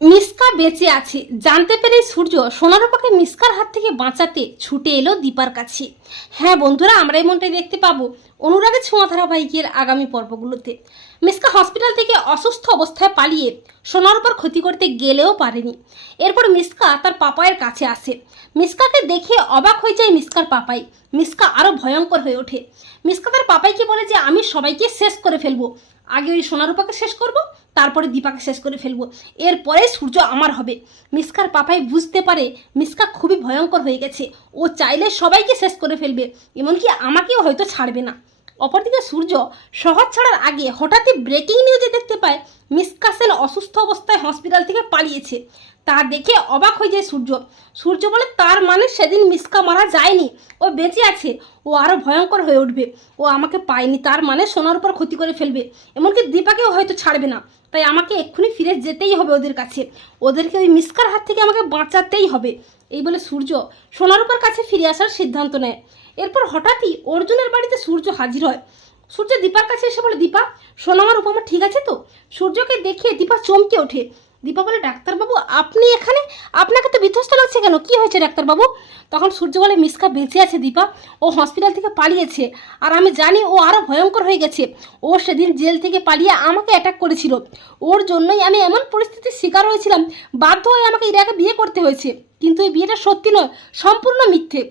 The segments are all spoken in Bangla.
মিসকা বেঁচে আছে। জানতে পেরে সূর্য সোনারূপাকে মিসকার হাত থেকে বাঁচাতে ছুটে এলো দীপার কাছে। হ্যাঁ বন্ধুরা, আমরা এমনটাই দেখতে পাবো অনুরাগের ছোঁয়া ধারাবাহিকের আগামী পর্বগুলোতে। মিসকা হসপিটাল থেকে অসুস্থ অবস্থায় পালিয়ে সোনারূপার ক্ষতি করতে গেলেও পারেনি। এরপর মিসকা তার পাপায়ের কাছে আসে। মিসকাকে দেখে অবাক হয়ে যায় মিসকার পাপাই। মিসকা আরও ভয়ঙ্কর হয়ে ওঠে। মিসকা তার পাপাইকে বলে যে, আমি সবাইকে শেষ করে ফেলব। আগে ওই সোনারূপাকে শেষ করব তারপরে দীপাকে শেষ করে ফেলব। এরপরে সূর্য আমার হবে। মিসকার পাপাই বুঝতে পারে, মিসকা খুবই ভয়ঙ্কর হয়ে গেছে। ও চাইলে সবাইকে শেষ করে ফেলবে, এমনকি আমাকেও হয়তো ছাড়বে না। অপরদিকে সূর্য শহর ছাড়ার আগে হঠাৎই ব্রেকিং নিউজে দেখতে পায় মিসকা সেন অসুস্থ অবস্থায় হসপিটাল থেকে পালিয়েছে। তা দেখে অবাক হয়ে যায় সূর্য। সূর্য বলে, তার মানে সেদিন মিসকা মারা যায়নি। ও বেঁচে আছে। ও আরও ভয়ঙ্কর হয়ে উঠবে। ও আমাকে পায়নি। তার মানে সোনার উপর ক্ষতি করে ফেলবে। এমনকি দীপাকেও হয়তো ছাড়বে না। তাই আমাকে এক্ষুনি ফিরে যেতেই হবে ওদের কাছে। ওদেরকে ওই মিসকার হাত থেকে আমাকে বাঁচাতেই হবে। এই বলে সূর্য সোনারূপার কাছে ফিরে আসার সিদ্ধান্ত নেয়। এরপর হঠাৎই অর্জুনের বাড়িতে সূর্য হাজির হয়। সূর্য দীপার কাছে এসে বলে, দীপা সোনামার উপমা ঠিক আছে তো? সূর্যকে দেখে দীপা চমকে ওঠে। দীপা বলে, ডাক্তারবাবু, আপনি এখানে? আপনাকে তো বিধ্বস্ত লাগছে কেন? কি হয়েছে ডাক্তারবাবু? তখন সূর্য বলে, মিসকা বেঁচে আছে দীপা। ও হসপিটাল থেকে পালিয়েছে। আর আমি জানি ও আরও ভয়ঙ্কর হয়ে গেছে। ও সেদিন জেল থেকে পালিয়ে আমাকে অ্যাটাক করেছিল। ওর জন্যই আমি এমন পরিস্থিতির শিকার হয়েছিলাম। বাধ্য হয়ে আমাকে ইরাকে বিয়ে করতে হয়েছে। কিন্তু এই বিয়েটা সত্যি নয়, সম্পূর্ণ মিথ্যে।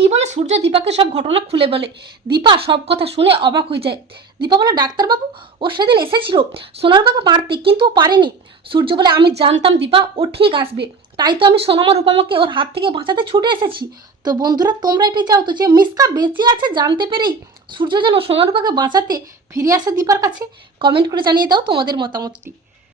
এই বলে সূর্য দীপাকে সব ঘটনা খুলে বলে। দীপা সব কথা শুনে অবাক হয়ে যায়। দীপা বলে, ডাক্তারবাবু, ও সেদিন এসেছিল। সোনারবাকে মারতে কিন্তু ও পারেনি। সূর্য বলে, আমি জানতাম দীপা, ও ঠিক আসবে। তাই তো আমি সোনামার উপমাকে ওর হাত থেকে বাঁচাতে ছুটে এসেছি। তো বন্ধুরা, তোমরা এটাই চাও তো যে মিসকা বেঁচে আছে জানতে পেরেই সূর্য যেন সোনারূপাকে বাঁচাতে ফিরে আসে দীপার কাছে? কমেন্ট করে জানিয়ে দাও তোমাদের মতামতটি।